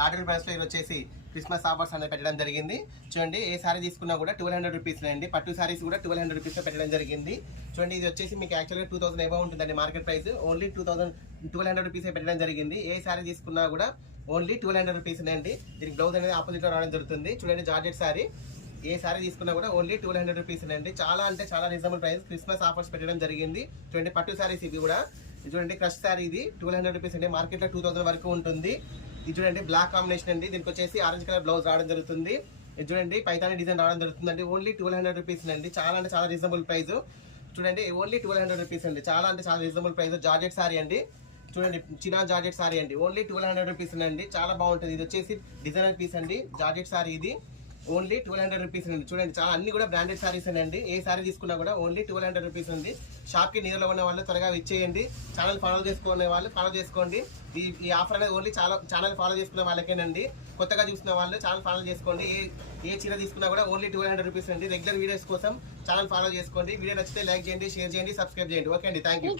టాటల్ price లో వచ్చేసి Christmas offers అనేది పెట్టడం జరిగింది. చూడండి ఏ సారీ తీసుకున్నా కూడా 1200 రూపీస్ అండి. పట్టు సారీస్ కూడా 1200 రూపీస్ లో పెట్టడం జరిగింది. చూడండి ఇది వచ్చేసి మీకు యాక్చువల్గా 2000 అబౌవ్ ఉంటుందండి మార్కెట్ ప్రైస్. ఓన్లీ 1200 రూపీస్ పెట్టడం జరిగింది. ఏ సారీ తీసుకున్నా కూడా ఓన్లీ 1200 రూపీస్ అండి. దీనికి బ్లౌజ్ అనేది ఆపోజిట్ లో రావడం జరుగుతుంది. చూడండి జార్జెట్ సారీ, ఏ సారీ తీసుకున్నా కూడా ఓన్లీ 1200 రూపీస్ అండి. చాలా అంటే చాలా రీజనబుల్ ప్రైస్. క్రిస్మస్ ఆఫర్స్ పెట్టడం జరిగింది. చూడండి పట్టు సారీస్ ఇవి కూడా. ఇది చూడండి క్రష్ సారీ, ఇది 1200 రూపీస్ అండి. మార్కెట్ లో 2000 వరకు ఉంటుంది. ఇది చూడండి బ్లాక్ కాంబినేషన్ అండి. దీనికి వచ్చేసి ఆరెంజ్ కలర్ బ్లౌజ్ రావడం జరుగుతుంది. ఇది చూడండి పైతాని డిజైన్ రావడం జరుగుతుందండి. ఓన్లీ 1200 రూపీస్ అండి. చాలా అంటే చాలా రీజనబుల్ ప్రైస్. చూడండి ఓన్లీ 1200 రూపీస్ అండి. చాలా అంటే చాలా రీజనబుల్ ప్రైస్. జార్జెట్ సారీ అండి. చూడండి చిన్న జార్జెట్ సారీ అండి. ఓన్లీ 1200 రూపీస్ అండి. చాలా బాగుంటుంది. ఇది వచ్చేసి డిజైనర్ పీస్ అండి. జార్జెట్ సారీ ఇది ఓన్లీ 1200 రూపీస్ అండి. చూడండి చాలా అన్ని కూడా బ్రాండెడ్ సారీస్ అండి. ఏ సారీ తీసుకున్నా కూడా ఓన్లీ 1200 రూపీస్ ఉంది. షాప్ కి నియర్లో ఉన్న వాళ్ళు త్వరగా ఇచ్చేయండి. ఛానల్ ఫాలో చేసుకునే వాళ్ళు ఫాలో చేసుకోండి. ఈ ఆఫర్ అనేది ఓన్లీ ఛానల్ ఫాలో చేసుకునే వాళ్ళకేనండి. కొత్తగా చూసిన వాళ్ళు ఛానల్ ఫాలో చేసుకోండి. ఏ చీర తీసుకున్నా కూడా ఓన్లీ 1200 రూపీస్ అండి. రెగ్యులర్ వీడియోస్ కోసం ఛానల్ ఫాలో చేసుకోండి. వీడియో నచ్చితే లైక్ చేయండి, షేర్ చేయండి, సబ్స్క్రైబ్ చేయండి. ఓకే అండి, థ్యాంక్ యూ.